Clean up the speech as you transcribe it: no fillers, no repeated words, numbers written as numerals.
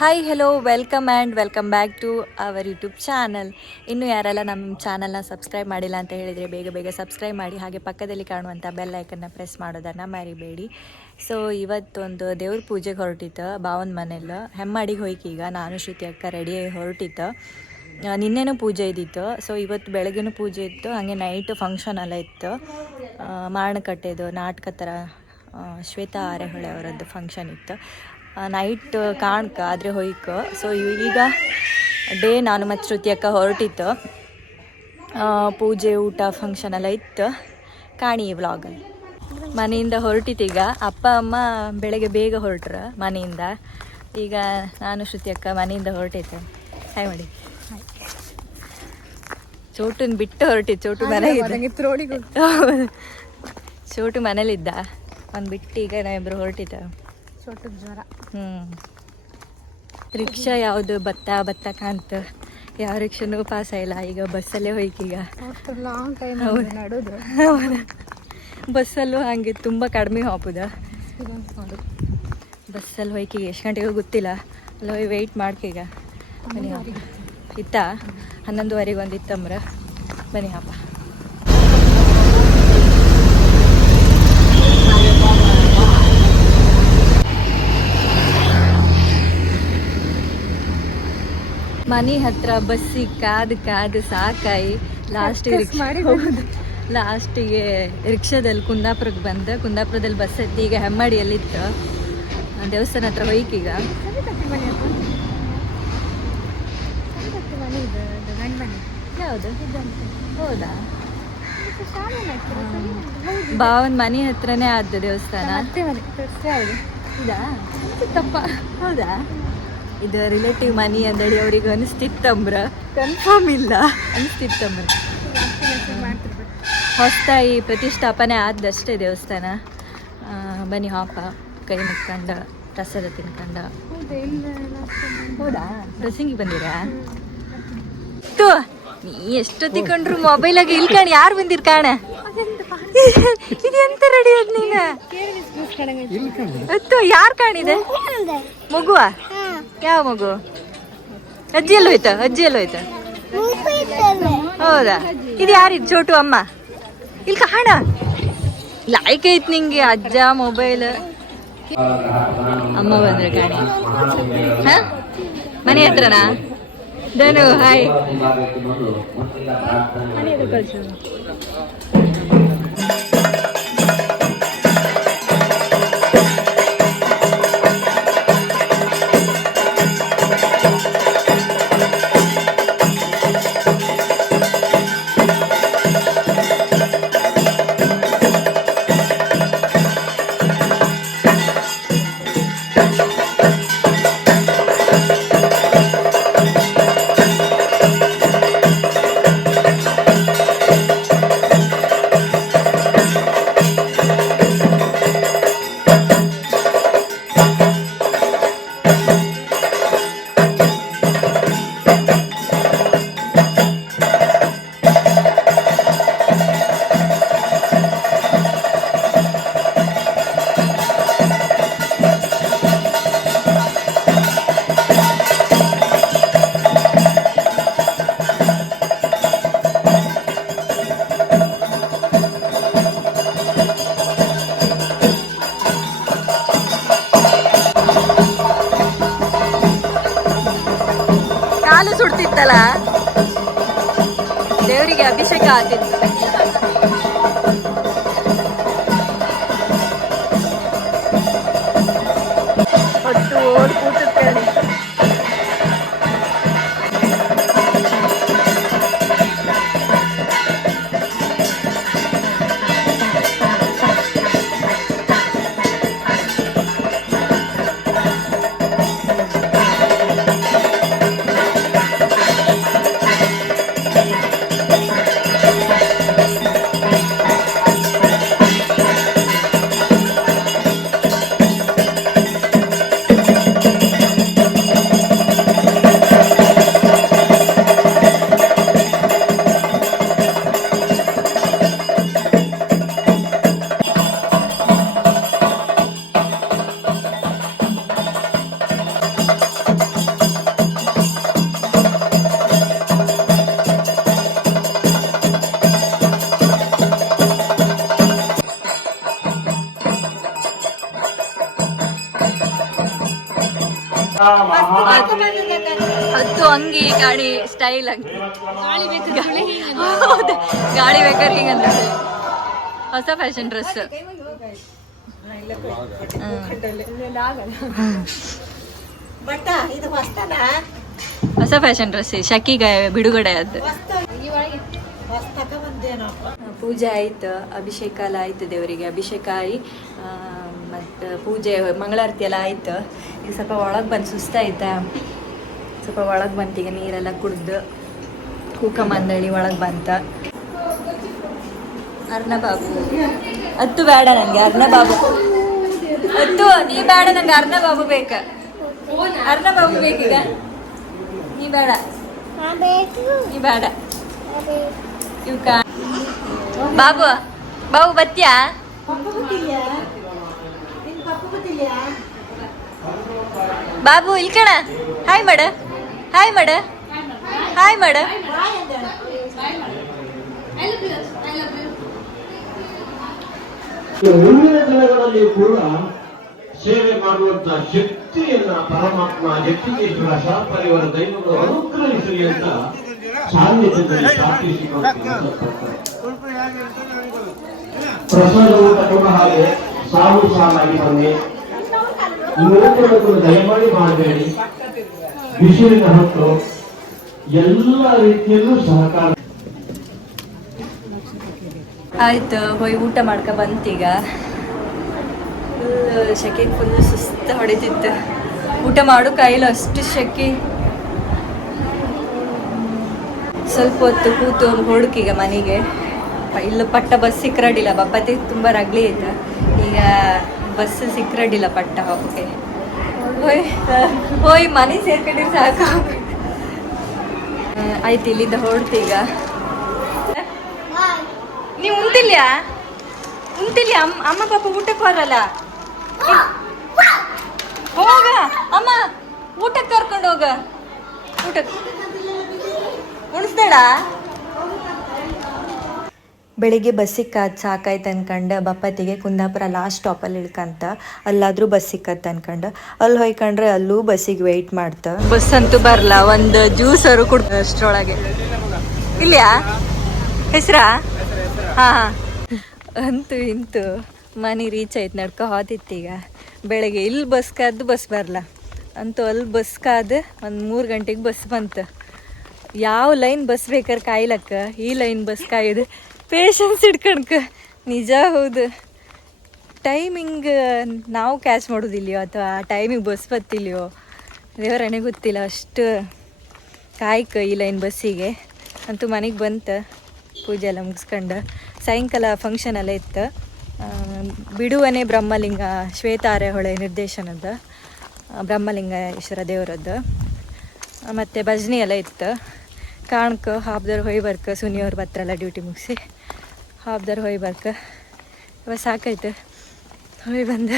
Hi hello welcome back to our YouTube channel. ಇನ್ನು ಯಾರೆಲ್ಲ ನಮ್ಮ ಚಾನಲ್ನ ಸಬ್ಸ್ಕ್ರೈಬ್ ಮಾಡಿಲ್ಲ ಅಂತ ಹೇಳಿದರೆ ಬೇಗ ಬೇಗ ಸಬ್ಸ್ಕ್ರೈಬ್ ಮಾಡಿ, ಹಾಗೆ ಪಕ್ಕದಲ್ಲಿ ಕಾಣುವಂಥ ಬೆಲ್ ಐಕನ್ನ ಪ್ರೆಸ್ ಮಾಡೋದನ್ನು ಮರಿಬೇಡಿ. ಸೊ ಇವತ್ತೊಂದು ದೇವ್ರ ಪೂಜೆಗೆ ಹೊರಟಿತ್ತು ಭಾವನ ಮನೇಲಿ. ಹೆಮ್ಮಡಿಗೆ ಹೋಯ್ಕೀಗ ನಾನು ಶ್ರುತಿ ಅಕ್ಕ ರೆಡಿಯಾಗಿ ಹೊರಟಿತ್ತು. ನಿನ್ನೆನೂ ಪೂಜೆ ಇದ್ದಿತ್ತು. ಸೊ ಇವತ್ತು ಬೆಳಗ್ಗೆನೂ ಪೂಜೆ ಇತ್ತು, ಹಾಗೆ ನೈಟ್ ಫಂಕ್ಷನ್ ಎಲ್ಲ ಇತ್ತು. ಮಾರಣಕಟ್ಟೆದು ನಾಟಕ ಥರ ಶ್ವೇತಾ ಆರೆಹೊಳೆ ಅವರದ್ದು ಫಂಕ್ಷನ್ ಇತ್ತು. ನೈಟ್ ಕಾಣ್ಕ ಆದರೆ ಹೊಯ್ಕ. ಸೊ ಈಗ ಡೇ ನಾನು ಮತ್ತು ಶ್ರುತಿ ಅಕ್ಕ ಹೊರಟಿತ್ತು. ಪೂಜೆ ಊಟ ಫಂಕ್ಷನ್ ಎಲ್ಲ ಇತ್ತು. ಕಾಣಿ ಈ ವ್ಲಾಗಲ್ಲಿ. ಮನೆಯಿಂದ ಹೊರಟಿತ್ತೀಗ. ಅಪ್ಪ ಅಮ್ಮ ಬೆಳಗ್ಗೆ ಬೇಗ ಹೊರಟ್ರು ಮನೆಯಿಂದ. ಈಗ ನಾನು ಶ್ರುತಿ ಅಕ್ಕ ಮನೆಯಿಂದ ಹೊರಟೈತೆ. ಹಾಯ್ ಮಾಡಿ. ಚೋಟುನ ಬಿಟ್ಟು ಹೊರಟಿತ್ತು. ಚೋಟು ಮನೆಗಿದ್ದ, ಚೋಟು ಮನೇಲಿದ್ದ. ಒಂದು ಬಿಟ್ಟು ಈಗ ನಾವಿಬ್ರು ಹೊರಟಿದ್ದ. ಜ್ವರ. ರಿಕ್ಷಾ ಯಾವುದು ಬತ್ತ ಕಾಣ್ತ. ಯಾವ ರಿಕ್ಷಾನೂ ಪಾಸ್ ಇಲ್ಲ. ಈಗ ಬಸ್ಸಲ್ಲೇ ಹೋಯ್ಕೀಗ. ಬಸ್ಸಲ್ಲೂ ಹಾಗೆ ತುಂಬ ಕಡಿಮೆ ಹಾಪುದ. ಬಸ್ಸಲ್ಲಿ ಹೋಯ್ಕೀಗ ಎಷ್ಟು ಗಂಟೆಗೂ ಗೊತ್ತಿಲ್ಲ. ಅಲ್ಲಿ ಹೋಗಿ ವೆಯ್ಟ್ ಮಾಡ್ಕೀಗ. ಬನ್ನಿ ಹಬ್ಬ ಇತ್ತ 11:15 ಒಂದು ಇತ್ತಂಬ್ರ. ಬನ್ನಿ ಹಬ್ಬ. ಮನೆ ಹತ್ರ ಬಸ್ಸಿಗೆ ಕಾದು ಸಾಕಾಯಿ ಲಾಸ್ಟಿಗೆ ರಿಕ್ಷಾದಲ್ಲಿ ಕುಂದಾಪುರಕ್ಕೆ ಬಂದ. ಕುಂದಾಪುರದಲ್ಲಿ ಬಸ್ ಎತ್ತಿ ಈಗ ಹೆಮ್ಮಡಿಯಲ್ಲಿತ್ತು. ದೇವಸ್ಥಾನ ಹತ್ರ ಹೋಯ್ಕೀಗ. ಯಾವುದು? ಹೌದಾ? ಭಾವನ ಮನೆ ಹತ್ರನೇ ಆದ ದೇವಸ್ಥಾನ. ಇದಾ? ಹೌದಾ? ಇದು ರಿಲೇಟಿವ್ ಮನಿ ಅಂದೇಳಿ ಅವ್ರಿಗೆ ಅನಿಸ್ತಿತ್ತಂಬ್ರ. ಕನ್ಫರ್ಮ್ ಇಲ್ಲ, ಅನಿಸ್ತಿತ್ತಂಬ್ರ. ಹೊಸದಾಗಿ ಪ್ರತಿಷ್ಠಾಪನೆ ಆದಷ್ಟೇ ದೇವಸ್ಥಾನ. ಬನ್ನಿ ಹಾಪ ಕೈ ಮುಕ್ಕೊಂಡ ಪ್ರಸಾದ ತಿನ್ಕೊಂಡ. ಹೌದಾ? ಡ್ರೆಸ್ಸಿಂಗ್ ಬಂದಿರಾ? ನೀ ಎಷ್ಟೊತ್ತಿ ಕಂಡ್ರು ಮೊಬೈಲಾಗ ಇಲ್ಲಿ ಕಾಣ. ಯಾರು ಬಂದಿರ್ ಕಾಣ? ಇದು ಎಂತ ರೆಡಿ ಆದ್ ನೀನ? ಯಾರು ಕಾಣಿದೆ? ಮಗುವ? ಯಾವ ಮಗು? ಅಜ್ಜಿ ಎಲ್ಲ ಹೋಯ್ತಾ? ಹೌದಾ? ಇದು ಯಾರಿದ್? ಚೋಟು ಅಮ್ಮ ಇಲ್ಲಿ ಕಾಣ. ಲೈಕ್ ಐತ್ ನಿಂಗೆ ಅಜ್ಜ ಮೊಬೈಲ್. ಅಮ್ಮ ಬಂದ್ರೆ ಕಾಣಿ. ಮನೆ ಹತ್ರನಾ? ಧನು ಹಾಯ್. ಕಳ್ಸು. ಸುಡ್ತಿತ್ತಲ್ಲ, ದೇವರಿಗೆ ಅಭಿಷೇಕ ಆತಿತ್ತು. ಹೊತ್ತು ಕೂತುತ್ತೇನೆ. ಹತ್ತು ಅಂಗಿ ಗಾಡಿ ಸ್ಟೈಲ್ ಅಂಗಿ ಹೌದು ಗಾಳಿ ಬೇಕಾದ್ರೆ ಹಿಂಗಂದ ಹೊಸ ಫ್ಯಾಷನ್ ಡ್ರೆಸ್ ಹೊಸ ಫ್ಯಾಷನ್ ಡ್ರೆಸ್ ಶಕಿಗೆ ಬಿಡುಗಡೆ ಅದು ಪೂಜೆ ಆಯ್ತು ಅಭಿಷೇಕ ಎಲ್ಲ ಆಯ್ತು ದೇವರಿಗೆ ಅಭಿಷೇಕ ಆಗಿ ಮತ್ತು ಪೂಜೆ ಮಂಗಳಾರತಿ ಎಲ್ಲ ಆಯ್ತು ಈಗ ಸ್ವಲ್ಪ ಒಳಗೆ ಬಂದು ಸುಸ್ತಾಯ್ತಾ ಸ್ವಲ್ಪ ಒಳಗೆ ಬಂತು ಈಗ ನೀರೆಲ್ಲ ಕುಡ್ದು ಕೂಕ ಮಂದಳಿ ಒಳಗೆ ಬಂತ ಅರ್ಣಬಾಬು ಹತ್ತು ಬೇಡ ನನಗೆ ಅರ್ಣಬಾಬು ಹತ್ತು ನೀ ಬೇಡ ನಂಗೆ ಅರ್ಣಬಾಬು ಬೇಕ ಅರ್ಣಬಾಬು ಬೇಕೀಗ ನೀ ಬೇಡ ನೀ ಬೇಡ ಇವಕ್ಕ ಬಾಬು ಬಾಬು ಬತ್ತ್ಯಾ ಬಾಬು ಇಲ್ಕಣ ಹಾಯ್ ಮಾಡ ಹಾಯ್ ಮಾಡ ಹಾಯ್ ಮಾಡ ಮುಂದಿನ ದಿನಗಳಲ್ಲಿ ಕೂಡ ಸೇವೆ ಮಾಡುವಂತಹ ಶಕ್ತಿಯನ್ನ ಪರಮಾತ್ಮ ಜಗದೀಶ್ವರ ಸಹಪರಿವಾರ ದೈವಗಳು ಅನುಗ್ರಹಿಸಲಿ ಅಂತ ಸಾನ್ನಿಧ್ಯದಲ್ಲಿ ಪ್ರಾರ್ಥಿಸಿಕೊಂಡು ಪ್ರಸಾದ ಊಟ ಕೂಡ ಹಾಗೆ ಸಾಲು ಸಾಲಾಗಿ ಬನ್ನಿ ಇನ್ನೊಬ್ಬರನ್ನು ದಯಮಾಡಿ ಮಾಡಬೇಡಿ ಬಿಸಿಲಿನ ಹೊತ್ತು ಎಲ್ಲ ರೀತಿಯಲ್ಲೂ ಸಹಕಾರ ಆಯ್ತು ಹೋಗಿ ಊಟ ಮಾಡ್ಕೊ ಬಂತೀಗ ಫುಲ್ ಶೆಕೆಗೆ ಫುಲ್ ಸುಸ್ತು ಹೊಡಿತಿತ್ತು ಊಟ ಮಾಡು ಕೈಲಿ ಅಷ್ಟು ಶೆಕೆ ಸ್ವಲ್ಪ ಹೊತ್ತು ಕೂತು ಹೊಡ್ಕೀಗ ಮನೆಗೆ ಇಲ್ಲ ಪಟ್ಟ ಬಸ್ ಸಿಕ್ಕರಡಿಲ್ಲ ಬಪ್ಪತ್ತಿ ತುಂಬ ರಗ್ಲಿ ಐತೆ ಈಗ ಬಸ್ ಸಿಕ್ಕರಡಿಲ್ಲ ಪಟ್ಟ ಹೋಗಕ್ಕೆ ಹೋಯ್ ಮನೆ ಸೇರ್ಕೊಂಡಿದ್ರೆ ಸಾಕು ಆಯ್ತು ಇಲ್ಲಿಂದ ಹೊಡ್ತೀಗ ನೀವು ಉಂಟಿಲ್ಯಾ ಅಮ್ಮ ಪಾಪ ಊಟಕ್ಕೆ ಬರಲ್ಲ ಹೋಗ ಅಮ್ಮ ಊಟಕ್ಕೆ ಕರ್ಕೊಂಡು ಹೋಗ ಊಟಕ್ಕೆ ಉಣಿಸ್ಬೇಡ ಬೆಳಿಗ್ಗೆ ಬಸ್ಸಿಗೆ ಕಾದು ಸಾಕಾಯ್ತು ಅನ್ಕಂಡು ಬಪ್ಪತ್ತಿಗೆ ಕುಂದಾಪುರ ಲಾಸ್ಟ್ ಸ್ಟಾಪಲ್ಲಿ ಇಳ್ಕಂತ ಅಲ್ಲಾದರೂ ಬಸ್ ಸಿಕ್ಕತ್ತೆ ಅನ್ಕಂಡು ಅಲ್ಲಿ ಹೋಯ್ಕೊಂಡ್ರೆ ಅಲ್ಲೂ ಬಸ್ಸಿಗೆ ವೆಯ್ಟ್ ಮಾಡ್ತ ಬಸ್ ಅಂತೂ ಬರಲ್ಲ ಒಂದು ಜ್ಯೂಸರು ಕುಡ್ತ ಅಷ್ಟರೊಳಗೆ ಇಲ್ಯಾ ಹೆಸ್ರಾ ಹಾಂ ಹಾಂ ಅಂತೂ ಇಂತು ಮನೆ ರೀಚ್ ಆಯ್ತು ನಡ್ಕೊ ಹೋತಿತ್ತೀಗ ಬೆಳಗ್ಗೆ ಇಲ್ಲಿ ಬಸ್ ಕಾದು ಬಸ್ ಬರಲ್ಲ ಅಂತೂ ಅಲ್ಲಿ ಬಸ್ ಕಾದು ಒಂದು 3 ಗಂಟೆಗೆ ಬಸ್ ಬಂತು ಯಾವ ಲೈನ್ ಬಸ್ ಬೇಕಾದ್ರೆ ಕಾಯ್ಲಕ್ಕ ಈ ಲೈನ್ ಬಸ್ ಕಾಯ್ದು ಪೇಷನ್ಸ್ ಇಟ್ಕಣ್ಕ ನಿಜ ಹೌದು ಟೈಮಿಂಗ್ ನಾವು ಕ್ಯಾಚ್ ಮಾಡೋದಿಲ್ಯೋ ಅಥವಾ ಆ ಟೈಮಿಗೆ ಬಸ್ ಬತ್ತಿಲ್ಯೋ ದೇವರಣೆ ಗೊತ್ತಿಲ್ಲ ಅಷ್ಟು ಕಾಯ್ಕ ಈ ಲೈನ್ ಬಸ್ಸಿಗೆ ಅಂತೂ ಮನೆಗೆ ಬಂತು ಪೂಜೆ ಎಲ್ಲ ಮುಗಿಸ್ಕೊಂಡು ಸಾಯಂಕಾಲ ಫಂಕ್ಷನ್ ಎಲ್ಲ ಇತ್ತು ಬಿಡುವನೆ ಬ್ರಹ್ಮಲಿಂಗ ಶ್ವೇತಾರೆಹೊಳೆ ನಿರ್ದೇಶನದ ಬ್ರಹ್ಮಲಿಂಗೇಶ್ವರ ದೇವರದ್ದು ಮತ್ತು ಭಜನೆ ಎಲ್ಲ ಇತ್ತು ಕಾಣ್ಕ ಹಾಬ್ದವ್ರು ಹೊಯ್ ಬರ್ಕ ಸುನಿಯವ್ರ ಹತ್ರ ಎಲ್ಲ ಡ್ಯೂಟಿ ಮುಗಿಸಿ ಹಾಬ್ದವ್ರು ಹೊಯ್ ಬರ್ಕ ಇವಾಗ ಸಾಕಾಯ್ತು ಹೊಯ್ ಬಂದ